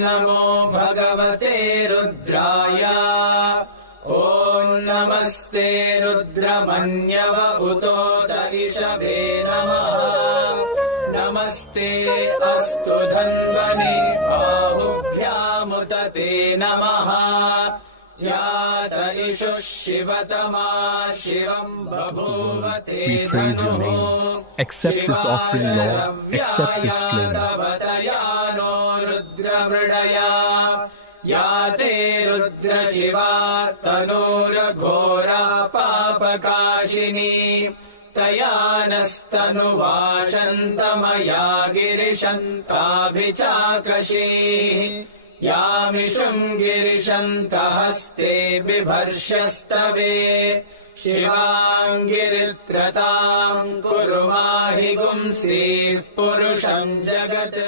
नमो भगवते रुद्राय ॐ नमस्ते रुद्रमन्यव उतोत इषभे नमः नमस्ते अस्तु धन्वने बाहुभ्यामुत ते नमः यात इषुः शिवतमा शिवम् बभूव ते We praise your name. Accept this offering, Lord. Accept this flame. नो रुद्रमृडया या ते रुद्रशिवा तनूरघोरा पापकाशिनी तया नस्तनुवाशन्तमया गिरिशन्ताभिचाकशीः यामिषुम् गिरिशन्तहस्ते बिभर्ष्यस्तवे शिवाङ्गिरित्रताम् कुरु माहि पुंसीः पुरुषम् जगत्।